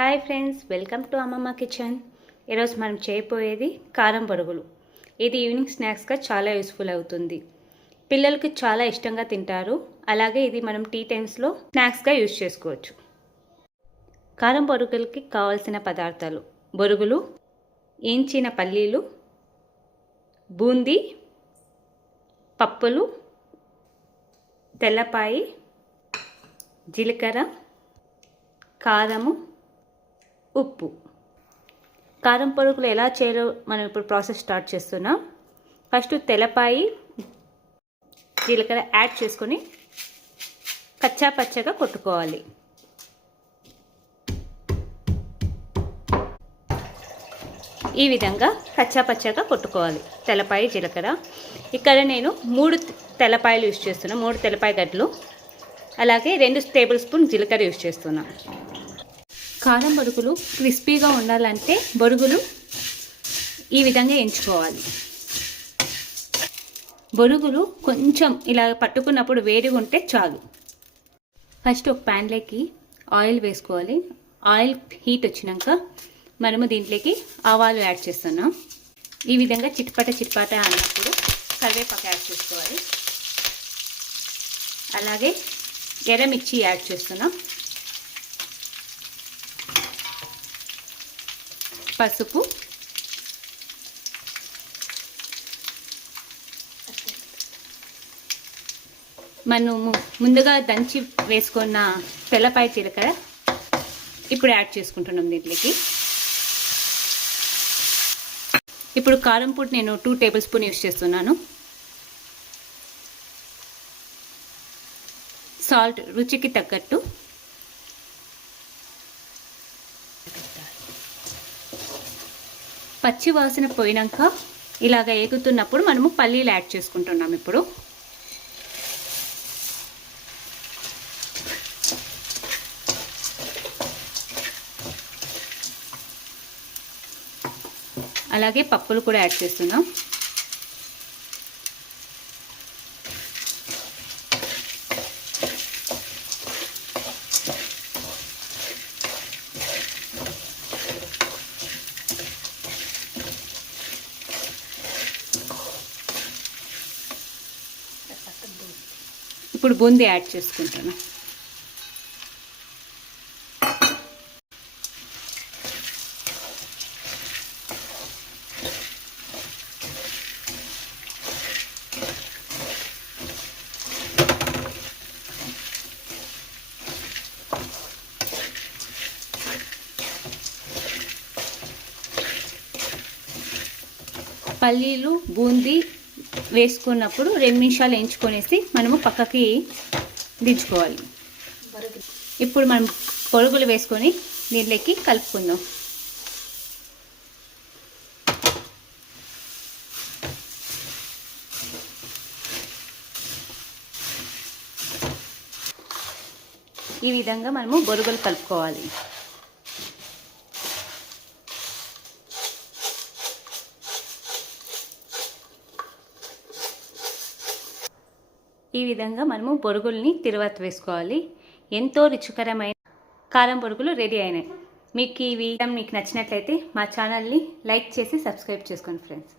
Hi friends, welcome to అమ్మమ్మ kitchen. ఈరోజు మనం చేయబోయేది కారం బొరుగులు. ఇది ఈవినింగ్ స్నాక్స్గా చాలా యూస్ఫుల్ అవుతుంది. పిల్లలకి చాలా ఇష్టంగా తింటారు. అలాగే ఇది మనం టీ టైమ్స్లో స్నాక్స్గా యూజ్ చేసుకోవచ్చు. కారం బొరుగులకి కావాల్సిన పదార్థాలు: బొరుగులు, ఏంచిన పల్లీలు, బూందీ, పప్పులు, తెల్లపాయి, జీలకర్ర, కారము, ఉప్పు. కారం పొరుగులు ఎలా చేయాలో మనం ఇప్పుడు ప్రాసెస్ స్టార్ట్ చేస్తున్నాం. ఫస్ట్ తెల్లపాయి, జీలకర్ర యాడ్ చేసుకొని కచ్చా పచ్చగా కొట్టుకోవాలి. ఈ విధంగా కచ్చా పచ్చగా కొట్టుకోవాలి తెల్లపాయి, జీలకర్ర. ఇక్కడ నేను 3 తెల్లపాయలు యూజ్ చేస్తున్నాను, 3 తెల్లపాయ గడ్డలు. అలాగే 2 టేబుల్ స్పూన్ జీలకర్ర యూజ్ చేస్తున్నాను. కారం బొరుగులు క్రిస్పీగా ఉండాలంటే బొరుగులు ఈ విధంగా ఎంచుకోవాలి. బొరుగులు కొంచెం ఇలా పట్టుకున్నప్పుడు వేడిగా ఉంటే చాలు. ఫస్ట్ ఒక ప్యాన్లోకి ఆయిల్ వేసుకోవాలి. ఆయిల్ హీట్ వచ్చినాక మనము దీంట్లోకి ఆవాలు యాడ్ చేస్తున్నాం. ఈ విధంగా చిట్పట అన్నప్పుడు కరివేపాకు యాడ్ చేసుకోవాలి. అలాగే ఎర్రమిర్చి యాడ్ చేస్తున్నాం. పసుపు, మనము ముందుగా దంచి వేసుకున్న తెల్లపాయ, జీలకర్ర ఇప్పుడు యాడ్ చేసుకుంటున్నాం దీంట్లోకి. ఇప్పుడు కారం పొడి నేను 2 టేబుల్ స్పూన్ యూజ్ చేస్తున్నాను. సాల్ట్ రుచికి తగ్గట్టు. పచ్చి వాసన పోయినాక ఇలాగ ఎగుతున్నప్పుడు మనము పల్లీలు యాడ్ చేసుకుంటున్నాం. ఇప్పుడు అలాగే పప్పులు కూడా యాడ్ చేస్తున్నాం. ఇప్పుడు బూందీ యాడ్ చేసుకుంటాను. పల్లీలు, బూందీ వేసుకున్నప్పుడు 2 నిమిషాలు ఎంచుకొనేసి మనము పక్కకి దించుకోవాలి. ఇప్పుడు మనం బొరుగులు వేసుకొని దీంట్లోకి కలుపుకుందాం. ఈ విధంగా మనము బొరుగులు కలుపుకోవాలి. ఈ విధంగా మనము బొరుగుల్ని తిరువాత వేసుకోవాలి. ఎంతో రుచికరమైన కారం బొరుగులు రెడీ అయినాయి. మీకు ఈ వీడియో మీకు నచ్చినట్లయితే మా ఛానల్ని లైక్ చేసి సబ్స్క్రైబ్ చేసుకోండి ఫ్రెండ్స్.